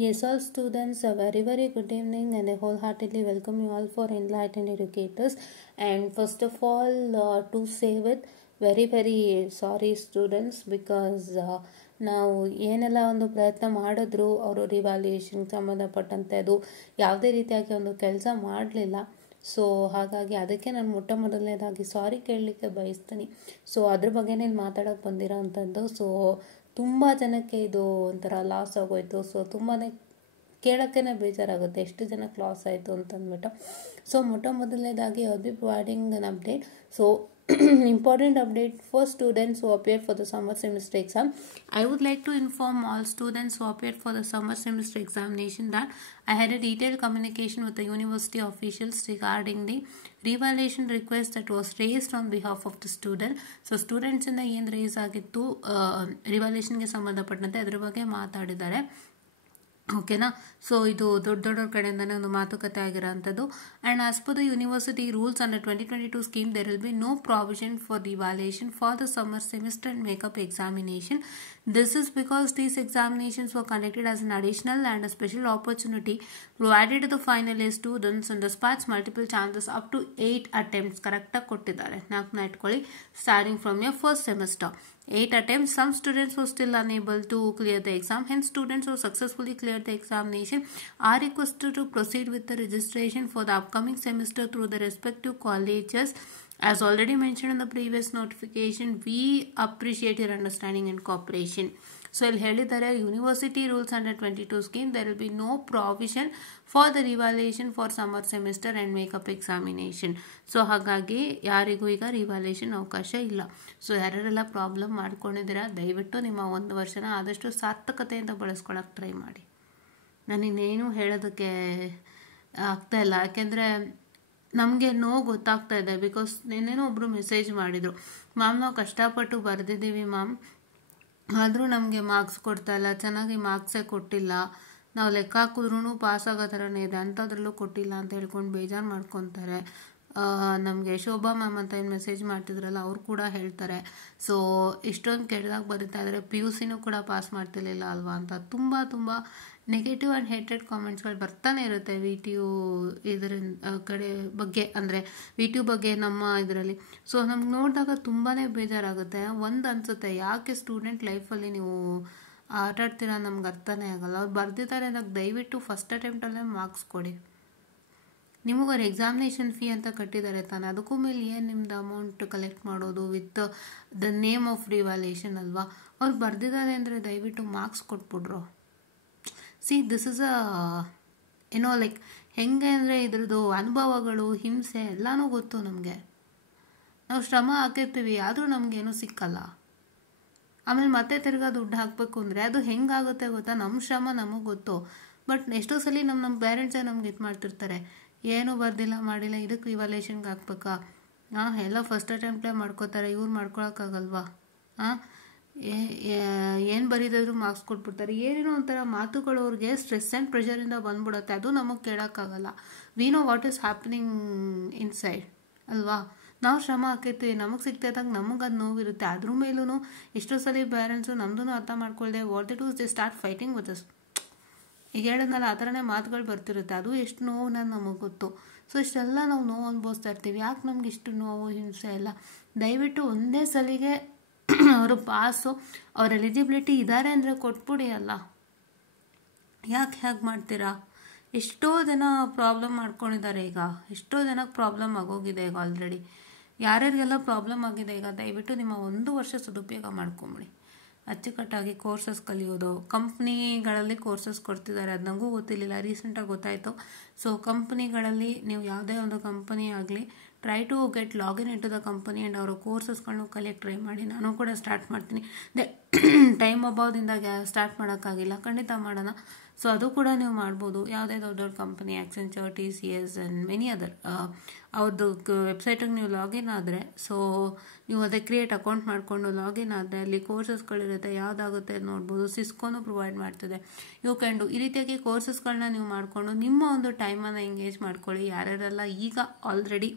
Yes, all students, a very good evening, and I wholeheartedly welcome you all for Enlightened Educators. And first of all, to say with very sorry students, because ನಾವು ಏನೆಲ್ಲ ಒಂದು ಪ್ರಯತ್ನ ಮಾಡಿದ್ರು ಅವರು ರಿವ್ಯಾಲ್ಯೂಯೇಷನ್ಗೆ ಸಂಬಂಧಪಟ್ಟಂತೆ ಅದು ಯಾವುದೇ ರೀತಿಯಾಗಿ ಒಂದು ಕೆಲಸ ಮಾಡಲಿಲ್ಲ. ಸೊ ಹಾಗಾಗಿ ಅದಕ್ಕೆ ನಾನು ಮೊದಲನೇದಾಗಿ ಸಾರಿ ಕೇಳಲಿಕ್ಕೆ ಬಯಸ್ತೀನಿ. ಸೊ ಅದ್ರ ಬಗ್ಗೆನೇ ಮಾತಾಡೋಕೆ ಬಂದಿರೋ ಅಂಥದ್ದು. ಸೊ ತುಂಬ ಜನಕ್ಕೆ ಇದು ಒಂಥರ ಲಾಸ್ ಆಗೋಯ್ತು. ಸೊ ತುಂಬಾ ಕೇಳೋಕ್ಕೇ ಬೇಜಾರಾಗುತ್ತೆ ಎಷ್ಟು ಜನಕ್ಕೆ ಲಾಸ್ ಆಯಿತು ಅಂತಂದ್ಬಿಟ್ಟು. ಸೊ ಮೊದಲನೇದಾಗಿ I will be providing an update. So important update for students who appeared for the summer semester exam. I would like to inform all students who appeared for the summer semester examination that I had a detailed communication with the university officials regarding the revaluation request that was raised on behalf of the student. So students ಇಂದ ಏನು race ಆಗಿತ್ತು ರಿವ್ಯಾಲ್ಯೂಯೇಷನ್ಗೆ ಸಂಬಂಧಪಟ್ಟಂತೆ ಅದ್ರ ಬಗ್ಗೆ ಮಾತಾಡಿದ್ದಾರೆ. ಓಕೆನಾ. So ಇದು ದೊಡ್ಡವ್ರ ಕಡೆಯಿಂದನೇ ಒಂದು ಮಾತುಕತೆ ಆಗಿರೋಂಥದ್ದು. And as per the university rules under 2022 scheme there will be no provision for the evaluation for the summer semester and makeup examination. This is because these examinations were conducted as an additional and a special opportunity provided to the final year students and dispatch multiple chances up to 8 attempts. ಕರೆಕ್ಟಾಗಿ ಕೊಟ್ಟಿದ್ದಾರೆ, 4 ಇಟ್ಕೊಳ್ಳಿ, starting from your first semester. 8 attempts. Some students were still unable to clear the exam. Hence, students who successfully cleared the examination are requested to proceed with the registration for the upcoming semester through the respective colleges. As already mentioned in the previous notification, we appreciate your understanding and cooperation. So, ಇಲ್ಲಿ ಹೇಳಿದ್ದಾರೆ university rules under 22 scheme there will be no provision for the revaluation for summer semester and makeup examination. So ಹಾಗಾಗಿ ಯಾರಿಗೂ ಈಗ revaluation ಅವಕಾಶ ಇಲ್ಲ. So ಯಾರೆಲ್ಲ problem ಮಾಡ್ಕೊಂಡಿದ್ದೀರಾ ದಯವಿಟ್ಟು ನಿಮ್ಮ ಒಂದು ವರ್ಷನ ಆದಷ್ಟು ಸಾರ್ಥಕತೆಯಿಂದ ಬಳಸ್ಕೊಳಕ್ಕೆ ಟ್ರೈ ಮಾಡಿ. ನಾನು ಇನ್ನೇನು ಹೇಳೋದಕ್ಕೆ ಆಗ್ತಾ ಇಲ್ಲ, ಯಾಕೆಂದರೆ ನಮಗೆ ಗೊತ್ತಾಗ್ತಾ ಇದೆ. ಬಿಕಾಸ್ ನಿನ್ನೇನೋ ಒಬ್ಬರು ಮೆಸೇಜ್ ಮಾಡಿದರು, ಮ್ಯಾಮ್ ನಾವು ಕಷ್ಟಪಟ್ಟು ಬರೆದಿದ್ದೀವಿ ಮ್ಯಾಮ್, ಆದರೂ ನಮಗೆ ಮಾರ್ಕ್ಸ್ ಕೊಡ್ತಾ ಇಲ್ಲ, ಚೆನ್ನಾಗಿ ಮಾರ್ಕ್ಸೇ ಕೊಟ್ಟಿಲ್ಲ, ನಾವು ಲೆಕ್ಕ ಹಾಕಿದ್ರೂ ಪಾಸ್ ಆಗೋ ಥರನೇ ಇದೆ, ಅಂಥದ್ರಲ್ಲೂ ಕೊಟ್ಟಿಲ್ಲ ಅಂತ ಹೇಳ್ಕೊಂಡು ಬೇಜಾರು ಮಾಡ್ಕೊತಾರೆ. ನಮಗೆ ಶೋಭಾ ಮ್ಯಾಮ್ ಅಂತ ಏನು ಮೆಸೇಜ್ ಮಾಡ್ತಿದ್ರಲ್ಲ ಅವ್ರು ಕೂಡ ಹೇಳ್ತಾರೆ. ಸೊ ಇಷ್ಟೊಂದು ಕೆಟ್ಟದಾಗ ಬರೀತಾ ಇದ್ದಾರೆ, PUC ಕೂಡ ಪಾಸ್ ಮಾಡ್ತಿರ್ಲಿಲ್ಲ ಅಲ್ವಾ ಅಂತ ತುಂಬ ನೆಗೆಟಿವ್ ಆ್ಯಂಡ್ ಹೇಟೆಡ್ ಕಾಮೆಂಟ್ಸ್ಗಳು ಬರ್ತಾನೆ ಇರುತ್ತೆ VTU ಇದರಿಂದ ಕಡೆ ಬಗ್ಗೆ, ಅಂದರೆ VTU ಬಗ್ಗೆ ನಮ್ಮ ಇದರಲ್ಲಿ. ಸೊ ನಮ್ಗೆ ನೋಡಿದಾಗ ತುಂಬಾ ಬೇಜಾರಾಗುತ್ತೆ. ಒಂದು ಅನಿಸುತ್ತೆ, ಯಾಕೆ ಸ್ಟೂಡೆಂಟ್ ಲೈಫಲ್ಲಿ ನೀವು ಆಟಾಡ್ತೀರಾ ನಮ್ಗೆ ಅರ್ಥನೇ ಆಗಲ್ಲ. ಅವ್ರು ಬರ್ದಿದ್ದಾರೆ ಅದಕ್ಕೆ ದಯವಿಟ್ಟು ಫಸ್ಟ್ ಅಟೆಂಪ್ಟಲ್ಲೇ ಮಾರ್ಕ್ಸ್ ಕೊಡಿ. ನಿಮಗವ್ರು ಎಕ್ಸಾಮಿನೇಷನ್ ಫೀ ಅಂತ ಕಟ್ಟಿದ್ದಾರೆ ತಾನೆ, ಅದಕ್ಕೂ ಮೇಲೆ ಏನು ನಿಮ್ದು ಅಮೌಂಟ್ ಕಲೆಕ್ಟ್ ಮಾಡೋದು with the name of revaluation ಅಲ್ವಾ. ಅವ್ರು ಬರ್ದಿದ್ದಾರೆ ಅಂದರೆ ದಯವಿಟ್ಟು ಮಾರ್ಕ್ಸ್ ಕೊಟ್ಬಿಡ್ರು. ಸಿ ದಿಸ್ ಇಸ್ ಲೈಕ್ ಹೆಂಗೆ ಅಂದರೆ ಇದ್ರದ್ದು ಅನುಭವಗಳು, ಹಿಂಸೆ ಎಲ್ಲನೂ ಗೊತ್ತು ನಮಗೆ. ನಾವು ಶ್ರಮ ಹಾಕಿರ್ತೀವಿ, ಆದರೂ ನಮಗೇನು ಸಿಕ್ಕಲ್ಲ. ಆಮೇಲೆ ಮತ್ತೆ ತಿರ್ಗಾ ದುಡ್ಡು ಹಾಕಬೇಕು ಅಂದರೆ ಅದು ಹೆಂಗಾಗುತ್ತೆ ಗೊತ್ತಾ, ನಮ್ಮ ಶ್ರಮ ನಮಗೆ ಗೊತ್ತು. ಬಟ್ ಎಷ್ಟೋ ಸಲ ನಮ್ಮ ಪೇರೆಂಟ್ಸೇ ನಮ್ಗೆ ಇದು ಮಾಡ್ತಿರ್ತಾರೆ, ಏನೂ ಬರ್ದಿಲ್ಲ ಮಾಡಿಲ್ಲ ಇದಕ್ಕೆ ರಿವ್ಯಾಲ್ಯೂಯೇಷನ್ಗೆ ಹಾಕ್ಬೇಕಾ, ಎಲ್ಲ ಫಸ್ಟ್ ಅಟೆಂಪ್ಟೇ ಮಾಡ್ಕೋತಾರೆ, ಇವ್ರು ಮಾಡ್ಕೊಳಕ್ಕಾಗಲ್ವಾ, ಏನು ಬರೀದಾದ್ರು ಮಾರ್ಕ್ಸ್ ಕೊಟ್ಬಿಡ್ತಾರೆ, ಏನೇನೋ ಒಂಥರ ಮಾತುಗಳು ಅವ್ರಿಗೆ ಸ್ಟ್ರೆಸ್ ಆ್ಯಂಡ್ ಪ್ರೆಷರಿಂದ ಬಂದ್ಬಿಡುತ್ತೆ. ಅದು ನಮಗೆ ಕೇಳೋಕ್ಕಾಗಲ್ಲ. We know what is happening inside ಅಲ್ವಾ. ನಾವು ಶ್ರಮ ಹಾಕಿರ್ತೀವಿ, ನಮಗೆ ಸಿಗ್ತಾಯಿದ್ದಾಗ ನಮಗೆ ಅದು ನೋವಿರುತ್ತೆ. ಅದ್ರ ಮೇಲೂ ಎಷ್ಟೋ ಸಲ ಪೇರೆಂಟ್ಸು ನಮ್ಮದೂ ಅರ್ಥ ಮಾಡ್ಕೊಳ್ದೆ what they do they start fighting with us. ಈಗ ಹೇಳಿದ್ನಲ್ಲ ಆ ಥರನೇ ಮಾತುಗಳು ಬರ್ತಿರುತ್ತೆ, ಅದು ಎಷ್ಟು ನೋವು ನಮಗೆ ಗೊತ್ತು. ಸೊ ಇಷ್ಟೆಲ್ಲ ನಾವು ನೋವು ಅನುಭವಿಸ್ತಾ ಇರ್ತೀವಿ. ಯಾಕೆ ನಮ್ಗೆ ಇಷ್ಟು ನೋವು ಹಿಂಸೆ ಎಲ್ಲ. ದಯವಿಟ್ಟು ಒಂದೇ ಸಲಿಗೆ ಅವರು ಪಾಸು, ಅವ್ರ ಎಲಿಜಿಬಿಲಿಟಿ ಇದ್ದಾರೆ ಅಂದರೆ ಕೊಟ್ಬಿಡಿ ಅಲ್ಲ, ಯಾಕೆ ಹೇಗೆ ಮಾಡ್ತೀರಾ. ಎಷ್ಟೋ ಜನ ಪ್ರಾಬ್ಲಮ್ ಮಾಡ್ಕೊಂಡಿದ್ದಾರೆ, ಈಗ ಎಷ್ಟೋ ಜನಕ್ಕೆ ಪ್ರಾಬ್ಲಮ್ ಆಗೋಗಿದೆ ಈಗ ಆಲ್ರೆಡಿ. ಯಾರ್ಯಾರಿಗೆಲ್ಲ ಪ್ರಾಬ್ಲಮ್ ಆಗಿದೆ ಈಗ ದಯವಿಟ್ಟು ನಿಮ್ಮ ಒಂದು ವರ್ಷ ಸದುಪಯೋಗ ಮಾಡ್ಕೊಂಬಿಡಿ. ಅಚ್ಚುಕಟ್ಟಾಗಿ ಕೋರ್ಸಸ್ ಕಲಿಯೋದು, ಕಂಪ್ನಿಗಳಲ್ಲಿ ಕೋರ್ಸಸ್ ಕೊಡ್ತಿದ್ದಾರೆ, ಅದು ನನಗೂ ಗೊತ್ತಿರಲಿಲ್ಲ, ರೀಸೆಂಟಾಗಿ ಗೊತ್ತಾಯಿತು. ಸೊ ಕಂಪ್ನಿಗಳಲ್ಲಿ ನೀವು ಯಾವುದೇ ಒಂದು ಕಂಪನಿ ಆಗಲಿ try to get login in to the company and ಅವರ ಕೋರ್ಸಸ್ಗಳನ್ನೂ ಕಲಿಯೋಕ್ಕೆ ಟ್ರೈ ಮಾಡಿ. ನಾನು ಕೂಡ ಸ್ಟಾರ್ಟ್ ಮಾಡ್ತೀನಿ. ಟೈಮ್ ಅಭಾವದಿಂದ ಸ್ಟಾರ್ಟ್ ಮಾಡೋಕ್ಕಾಗಿಲ್ಲ, ಖಂಡಿತ ಮಾಡೋಣ. ಸೊ ಅದು ಕೂಡ ನೀವು ಮಾಡ್ಬೋದು. ಯಾವುದೇ ದೊಡ್ಡ company, Accenture, TCS and many other, ಅವ್ರದ್ದು ವೆಬ್ಸೈಟಿಗೆ ನೀವು ಲಾಗಿನ್ ಆದರೆ, ಸೊ ನೀವು ಅದೇ ಕ್ರಿಯೇಟ್ ಅಕೌಂಟ್ ಮಾಡಿಕೊಂಡು ಲಾಗಿನ್ ಆದರೆ ಅಲ್ಲಿ ಕೋರ್ಸಸ್ಗಳಿರುತ್ತೆ, ಯಾವುದಾಗುತ್ತೆ ನೋಡ್ಬೋದು. ಸಿಸ್ಕೋನು ಪ್ರೊವೈಡ್ ಮಾಡ್ತದೆ. You can do. ಈ ರೀತಿಯಾಗಿ ಕೋರ್ಸಸ್ಗಳನ್ನ ನೀವು ಮಾಡಿಕೊಂಡು ನಿಮ್ಮ ಒಂದು ಟೈಮನ್ನು ಎಂಗೇಜ್ ಮಾಡ್ಕೊಳ್ಳಿ. ಯಾರ್ಯಾರೆಲ್ಲ ಈಗ ಆಲ್ರೆಡಿ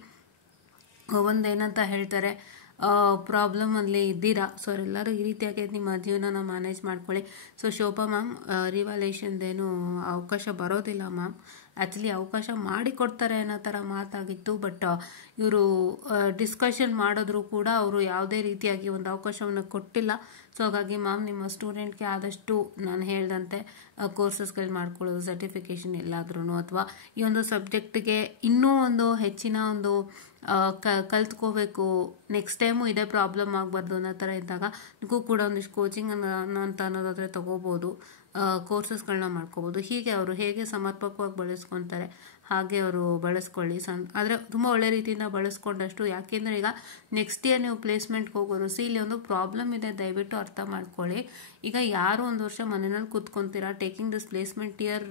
ಒಂದೇನಂತ ಹೇಳ್ತಾರೆ, ಪ್ರಾಬ್ಲಮಲ್ಲಿ ಇದ್ದೀರಾ. ಸೊ ಅವರೆಲ್ಲರೂ ಈ ರೀತಿಯಾಗಿ ನಿಮ್ಮ ಜೀವನನ ಮ್ಯಾನೇಜ್ ಮಾಡ್ಕೊಳ್ಳಿ. ಸೊ ಶೋಭಾ ಮ್ಯಾಮ್, ರಿವಾಲ್ಯೂಷನ್ದೇನು ಅವಕಾಶ ಬರೋದಿಲ್ಲ ಮ್ಯಾಮ್. ಆ್ಯಕ್ಚುಲಿ ಅವಕಾಶ ಮಾಡಿಕೊಡ್ತಾರೆ ಅನ್ನೋ ಥರ ಮಾತಾಗಿತ್ತು. ಬಟ್ ಇವರು ಡಿಸ್ಕಷನ್ ಮಾಡಿದ್ರು ಕೂಡ ಅವರು ಯಾವುದೇ ರೀತಿಯಾಗಿ ಒಂದು ಅವಕಾಶವನ್ನು ಕೊಟ್ಟಿಲ್ಲ. ಸೊ ಹಾಗಾಗಿ ಮ್ಯಾಮ್, ನಿಮ್ಮ ಸ್ಟೂಡೆಂಟ್ಗೆ ಆದಷ್ಟು ನಾನು ಹೇಳ್ದಂತೆ ಕೋರ್ಸಸ್ಗಳು ಮಾಡ್ಕೊಳ್ಳೋದು, ಸರ್ಟಿಫಿಕೇಷನ್ ಎಲ್ಲಾದ್ರೂ, ಅಥವಾ ಈ ಒಂದು ಸಬ್ಜೆಕ್ಟ್ಗೆ ಇನ್ನೂ ಒಂದು ಹೆಚ್ಚಿನ ಒಂದು ಕಲ್ತ್ಕೋಬೇಕು, ನೆಕ್ಸ್ಟ್ ಟೈಮು ಇದೇ ಪ್ರಾಬ್ಲಮ್ ಆಗಬಾರ್ದು ಅನ್ನೋ ಥರ ಇದ್ದಾಗ ನಿಮಗೂ ಕೂಡ ಒಂದಿಷ್ಟು ಕೋಚಿಂಗ್ ಅಂತ ಅನ್ನೋದಾದರೆ ತೊಗೋಬೋದು, ಕೋರ್ಸಸ್ಗಳನ್ನ ಮಾಡ್ಕೋಬೋದು. ಹೀಗೆ ಅವರು ಹೇಗೆ ಸಮರ್ಪಕವಾಗಿ ಬಳಸ್ಕೊತಾರೆ ಹಾಗೆ ಅವರು ಬಳಸ್ಕೊಳ್ಳಿ. ಆದರೆ ತುಂಬ ಒಳ್ಳೆ ರೀತಿಯಿಂದ ಬಳಸ್ಕೊಂಡಷ್ಟು, ಯಾಕೆಂದರೆ ಈಗ ನೆಕ್ಸ್ಟ್ ಇಯರ್ ನೀವು ಪ್ಲೇಸ್ಮೆಂಟ್ಗೆ ಹೋಗೋರು. ಇಲ್ಲಿ ಒಂದು ಪ್ರಾಬ್ಲಮ್ ಇದೆ, ದಯವಿಟ್ಟು ಅರ್ಥ ಮಾಡ್ಕೊಳ್ಳಿ. ಈಗ ಯಾರು ಒಂದು ವರ್ಷ ಮನೆಯಲ್ಲಿ ಕೂತ್ಕೊತೀರಾ, ಟೇಕಿಂಗ್ ದಿಸ್ ಪ್ಲೇಸ್ಮೆಂಟ್ ಇಯರ್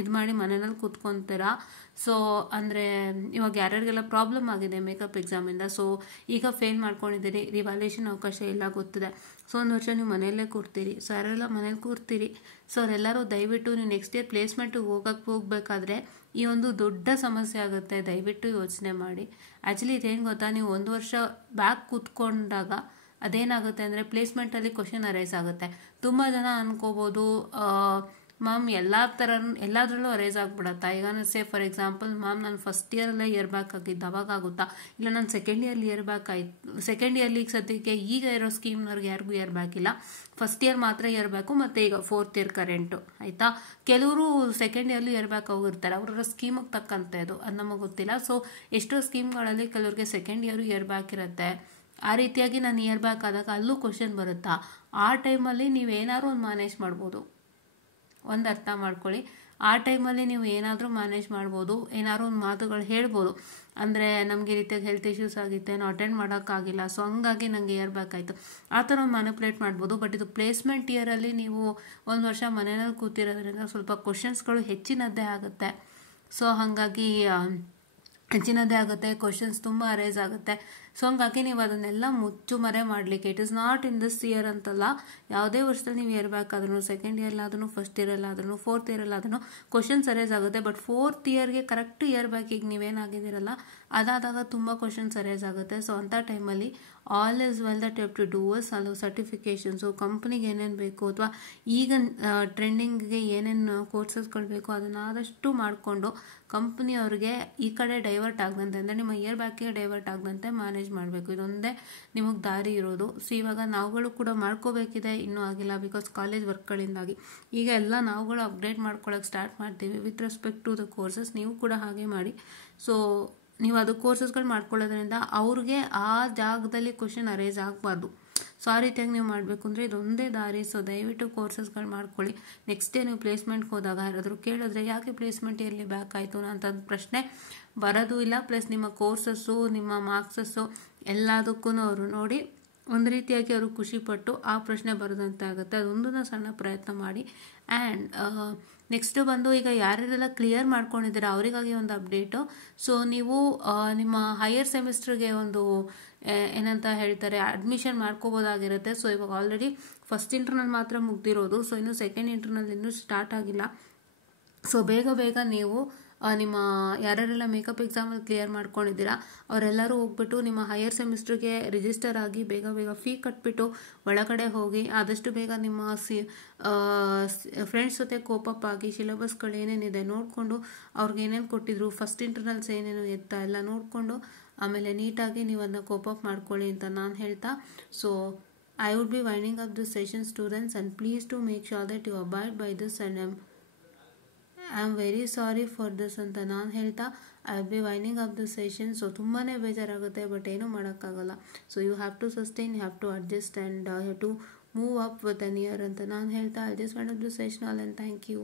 ಇದು ಮಾಡಿ ಮನೆಯಲ್ಲಿ ಕೂತ್ಕೊತೀರಾ. ಸೊ ಅಂದರೆ ಇವಾಗ ಯಾರ್ಯಾರಿಗೆಲ್ಲ ಪ್ರಾಬ್ಲಮ್ ಆಗಿದೆ ಮೇಕಪ್ ಎಕ್ಸಾಮಿಂದ, ಸೊ ಈಗ ಫೇಲ್ ಮಾಡ್ಕೊಂಡಿದ್ದೀರಿ, ರಿವಾಲ್ಯೂಷನ್ ಅವಕಾಶ ಇಲ್ಲ ಗೊತ್ತಿದೆ. ಸೊ ಒಂದು ವರ್ಷ ನೀವು ಮನೆಯಲ್ಲೇ ಕೂರ್ತೀರಿ. ಸೊ ಯಾರೆಲ್ಲ ಮನೇಲಿ ಕೂರ್ತೀರಿ, ಸೊ ಅವರೆಲ್ಲರೂ ದಯವಿಟ್ಟು ನೀವು ನೆಕ್ಸ್ಟ್ ಇಯರ್ ಪ್ಲೇಸ್ಮೆಂಟಿಗೆ ಹೋಗಬೇಕಾದ್ರೆ ಈ ಒಂದು ದೊಡ್ಡ ಸಮಸ್ಯೆ ಆಗುತ್ತೆ. ದಯವಿಟ್ಟು ಯೋಚನೆ ಮಾಡಿ. ಆ್ಯಕ್ಚುಲಿ ಇದೇನು ಗೊತ್ತಾ, ನೀವು ಒಂದು ವರ್ಷ ಬ್ಯಾಕ್ ಕೂತ್ಕೊಂಡಾಗ ಅದೇನಾಗುತ್ತೆ ಅಂದರೆ ಪ್ಲೇಸ್ಮೆಂಟಲ್ಲಿ ಕ್ವಶನ್ ಅರೈಸ್ ಆಗುತ್ತೆ. ತುಂಬ ಜನ ಅನ್ಕೋಬೋದು ಮ್ಯಾಮ್ ಎಲ್ಲದರಲ್ಲೂ ಅರೈಸ್ ಆಗಿಬಿಡತ್ತಾ. ಈಗ ಸೇ ಫಾರ್ ಎಕ್ಸಾಂಪಲ್, ಮ್ಯಾಮ್ ನಾನು ಫಸ್ಟ್ ಇಯರಲ್ಲೇ ಇಯರ್ ಬ್ಯಾಕ್ ಆಗಿದ್ದು ಅವಾಗ ಆಗುತ್ತಾ, ಇಲ್ಲ ನಾನು ಸೆಕೆಂಡ್ ಇಯರ್ಲಿ ಇಯರ್ ಬ್ಯಾಕ್ ಆಯ್ತು. ಸೆಕೆಂಡ್ ಇಯರ್ಲಿ ಸದ್ಯಕ್ಕೆ ಈಗ ಇರೋ ಸ್ಕೀಮ್ನವ್ರಿಗೆ ಯಾರಿಗೂ ಇಯರ್ ಬ್ಯಾಕ್ ಇಲ್ಲ, ಫಸ್ಟ್ ಇಯರ್ ಮಾತ್ರ ಇಯರ್ ಬ್ಯಾಕು, ಮತ್ತು ಈಗ ಫೋರ್ತ್ ಇಯರ್ ಕರೆಂಟು ಆಯಿತಾ. ಕೆಲವರು ಸೆಕೆಂಡ್ ಇಯರ್ಲಿ ಇಯರ್ ಬ್ಯಾಕ್ ಹೋಗಿರ್ತಾರೆ, ಅವರ ಸ್ಕೀಮಿಗೆ ತಕ್ಕಂತೆ ಅದು ನಮಗೆ ಗೊತ್ತಿಲ್ಲ. ಸೊ ಎಷ್ಟೋ ಸ್ಕೀಮ್ಗಳಲ್ಲಿ ಕೆಲವ್ರಿಗೆ ಸೆಕೆಂಡ್ ಇಯರ್ ಬ್ಯಾಕ್ ಇರುತ್ತೆ. ಆ ರೀತಿಯಾಗಿ ನಾನು ಇಯರ್ ಬ್ಯಾಕ್ ಆದಾಗ ಅಲ್ಲೂ ಕ್ವಶನ್ ಬರುತ್ತಾ, ಆ ಟೈಮಲ್ಲಿ ನೀವೇನಾದ್ರು ಒಂದು ಮ್ಯಾನೇಜ್ ಮಾಡ್ಬೋದು. ಒಂದು ಅರ್ಥ ಮಾಡ್ಕೊಳ್ಳಿ, ಆ ಟೈಮಲ್ಲಿ ನೀವು ಏನಾದರೂ ಮ್ಯಾನೇಜ್ ಮಾಡ್ಬೋದು, ಏನಾದ್ರು ಒಂದು ಮಾತುಗಳು ಹೇಳ್ಬೋದು. ಅಂದರೆ ನಮಗೆ ಈ ರೀತಿಯಾಗಿ ಹೆಲ್ತ್ ಇಶ್ಯೂಸ್ ಆಗಿತ್ತೆ, ನಾನು ಅಟೆಂಡ್ ಮಾಡೋಕ್ಕಾಗಿಲ್ಲ, ಸೊ ಹಂಗಾಗಿ ನನಗೆ ಇಯರ್ ಬ್ಯಾಕ್ ಆಯಿತು, ಆ ಥರ ಒಂದು ಮ್ಯಾನಿಪುಲೇಟ್ ಮಾಡ್ಬೋದು. ಬಟ್ ಇದು ಪ್ಲೇಸ್ಮೆಂಟ್ ಇಯರಲ್ಲಿ ನೀವು ಒಂದು ವರ್ಷ ಮನೆಯಲ್ಲಿ ಕೂತಿರೋದ್ರಿಂದ ಸ್ವಲ್ಪ ಕ್ವಶನ್ಸ್ಗಳು ಹೆಚ್ಚಿನದ್ದೇ ಆಗುತ್ತೆ. ಸೊ ಹಾಗಾಗಿ ಹೆಚ್ಚಿನದೇ ಆಗುತ್ತೆ, ಕ್ವಶನ್ಸ್ ತುಂಬ ಅರೈಸ್ ಆಗುತ್ತೆ. ಸೊ ಹಂಗಾಗಿ ನೀವು ಅದನ್ನೆಲ್ಲ ಮುಚ್ಚುಮರೆ ಮಾಡಲಿಕ್ಕೆ, it is not in this year ಅಂತಲ್ಲ, ಯಾವುದೇ ವರ್ಷದಲ್ಲಿ ನೀವು ಇಯರ್ ಬ್ಯಾಕ್ ಆದ್ರೂ, ಸೆಕೆಂಡ್ ಇಯರ್ಲಾದ್ರೂ, ಫಸ್ಟ್ ಇಯರಲ್ಲಾದ್ರೂ, ಫೋರ್ತ್ ಇಯರಲ್ಲಾದ್ರೂ ಕ್ವಶನ್ಸ್ ಅರೈಸ್ ಆಗುತ್ತೆ. ಬಟ್ ಫೋರ್ತ್ ಇಯರ್ಗೆ ಕರೆಕ್ಟ್ ಇಯರ್ ಬ್ಯಾಕ್ ಈಗ ನೀವೇನಾಗಿದ್ದೀರಲ್ಲ ಅದಾದಾಗ ತುಂಬ ಕ್ವಶನ್ಸ್ ಅರೈಸ್ ಆಗುತ್ತೆ. ಸೊ ಅಂಥ ಟೈಮಲ್ಲಿ all is well that you have to do as ಅಲ್ಲೋ ಸರ್ಟಿಫಿಕೇಷನ್ಸು, ಕಂಪ್ನಿಗೆ ಏನೇನು ಬೇಕು ಅಥವಾ ಈಗ ಟ್ರೆಂಡಿಂಗ್ಗೆ ಏನೇನು ಕೋರ್ಸಸ್ಗಳು ಬೇಕು ಅದನ್ನು ಆದಷ್ಟು ಮಾಡಿಕೊಂಡು ಕಂಪ್ನಿಯವ್ರಿಗೆ ಈ ಕಡೆ ಡೈವರ್ಟ್ ಆಗದಂತೆ, ಅಂದರೆ ನಿಮ್ಮ ಇಯರ್ ಬ್ಯಾಕಿಗೆ ಡೈವರ್ಟ್ ಆಗದಂತೆ ಮ್ಯಾನೇಜ್ ಮಾಡಬೇಕು. ಇದೊಂದೇ ನಿಮಗೆ ದಾರಿ ಇರೋದು. ಸೊ ಇವಾಗ ನಾವುಗಳು ಕೂಡ ಮಾಡ್ಕೋಬೇಕಿದೆ, ಇನ್ನೂ ಆಗಿಲ್ಲ, ಬಿಕಾಸ್ ಕಾಲೇಜ್ ವರ್ಕ್ಗಳಿಂದಾಗಿ. ಈಗ ಎಲ್ಲ ನಾವುಗಳು ಅಪ್ಡೇಟ್ ಮಾಡ್ಕೊಳ್ಳೋಕೆ ಸ್ಟಾರ್ಟ್ ಮಾಡ್ತೀವಿ with respect to the courses. ನೀವು ಕೂಡ ಹಾಗೆ ಮಾಡಿ. ಸೊ ನೀವು ಅದು ಕೋರ್ಸಸ್ಗಳು ಮಾಡ್ಕೊಳ್ಳೋದ್ರಿಂದ ಅವ್ರಿಗೆ ಆ ಜಾಗದಲ್ಲಿ ಕ್ವಶನ್ ಅರೈಸ್ ಆಗಬಾರ್ದು. ಸೊ ಆ ರೀತಿಯಾಗಿ ನೀವು ಮಾಡಬೇಕು ಅಂದರೆ ಇದೊಂದೇ ದಾರಿ. ಸೊ ದಯವಿಟ್ಟು ಕೋರ್ಸಸ್ಗಳು ಮಾಡ್ಕೊಳ್ಳಿ. ನೆಕ್ಸ್ಟ್ ಡೇ ನೀವು ಪ್ಲೇಸ್ಮೆಂಟ್ಗೆ ಹೋದಾಗ ಯಾರಾದರೂ ಕೇಳಿದ್ರೆ ಯಾಕೆ ಪ್ಲೇಸ್ಮೆಂಟ್ ಇಯರ್ಲಿ ಬ್ಯಾಕ್ ಆಯಿತು ಅಂತ ಪ್ರಶ್ನೆ ಬರೋದು ಇಲ್ಲ. ಪ್ಲಸ್ ನಿಮ್ಮ ಕೋರ್ಸಸ್ಸು, ನಿಮ್ಮ ಮಾರ್ಕ್ಸಸ್ಸು ಎಲ್ಲದಕ್ಕೂ ಅವರು ನೋಡಿ ಒಂದು ರೀತಿಯಾಗಿ ಅವರು ಖುಷಿಪಟ್ಟು ಆ ಪ್ರಶ್ನೆ ಬರೋದಂತೆ ಆಗುತ್ತೆ. ಅದೊಂದನ್ನು ಸಣ್ಣ ಪ್ರಯತ್ನ ಮಾಡಿ. ಆ್ಯಂಡ್ ನೆಕ್ಸ್ಟ್ ಬಂದು ಈಗ ಯಾರ್ಯಾರೆಲ್ಲ ಕ್ಲಿಯರ್ ಮಾಡ್ಕೊಂಡಿದ್ದೀರಾ ಅವರಿಗಾಗಿ ಒಂದು ಅಪ್ಡೇಟು. ಸೊ ನೀವು ನಿಮ್ಮ ಹೈಯರ್ ಸೆಮಿಸ್ಟರ್ಗೆ ಒಂದು ಏನಂತ ಹೇಳ್ತಾರೆ ಅಡ್ಮಿಷನ್ ಮಾಡ್ಕೋಬೋದಾಗಿರುತ್ತೆ. ಸೊ ಇವಾಗ ಆಲ್ರೆಡಿ ಫಸ್ಟ್ ಇಂಟರ್ನಲ್ ಮಾತ್ರ ಮುಗ್ದಿರೋದು. ಸೊ ಇನ್ನು ಸೆಕೆಂಡ್ ಇಂಟರ್ನಲ್ ಇನ್ನೂ ಸ್ಟಾರ್ಟ್ ಆಗಿಲ್ಲ. ಸೊ ಬೇಗ ನೀವು ನಿಮ್ಮ ಯಾರ್ಯಾರೆಲ್ಲ ಮೇಕಪ್ ಎಕ್ಸಾಮಲ್ಲಿ ಕ್ಲಿಯರ್ ಮಾಡ್ಕೊಂಡಿದ್ದೀರಾ ಅವರೆಲ್ಲರೂ ಹೋಗ್ಬಿಟ್ಟು ನಿಮ್ಮ ಹೈಯರ್ ಸೆಮಿಸ್ಟರ್ಗೆ ರಿಜಿಸ್ಟರ್ ಆಗಿ ಬೇಗ ಫೀ ಕಟ್ಬಿಟ್ಟು ಒಳಗಡೆ ಹೋಗಿ ಆದಷ್ಟು ಬೇಗ ನಿಮ್ಮ ಫ್ರೆಂಡ್ಸ್ ಜೊತೆ ಕೋಪಪ್ ಆಗಿ ಸಿಲೆಬಸ್ಗಳು ಏನೇನಿದೆ ನೋಡಿಕೊಂಡು ಅವ್ರಿಗೆ ಏನೇನು ಕೊಟ್ಟಿದ್ರು, ಫಸ್ಟ್ ಇಂಟರ್ನಲ್ಸ್ ಏನೇನು ಎತ್ತಾ ಎಲ್ಲ ನೋಡಿಕೊಂಡು ಆಮೇಲೆ ನೀಟಾಗಿ ನೀವು ಅದನ್ನ ಕೋಪಪ್ ಮಾಡ್ಕೊಳ್ಳಿ ಅಂತ ನಾನು ಹೇಳ್ತಾ. So I would be winding up this session, students, and please to make sure that you abide by this, and I'm very sorry for this ಅಂತ ನಾನು ಹೇಳ್ತಾ I will be winding up the session. So ತುಂಬಾ ಬೇಜಾರಾಗುತ್ತೆ, but ಏನೂ ಮಾಡೋಕ್ಕಾಗಲ್ಲ. So you have to sustain, you have to adjust, and you have to move up with an year ಅಂತ ನಾನು ಹೇಳ್ತಾ I'll just wind up the session all, and thank you.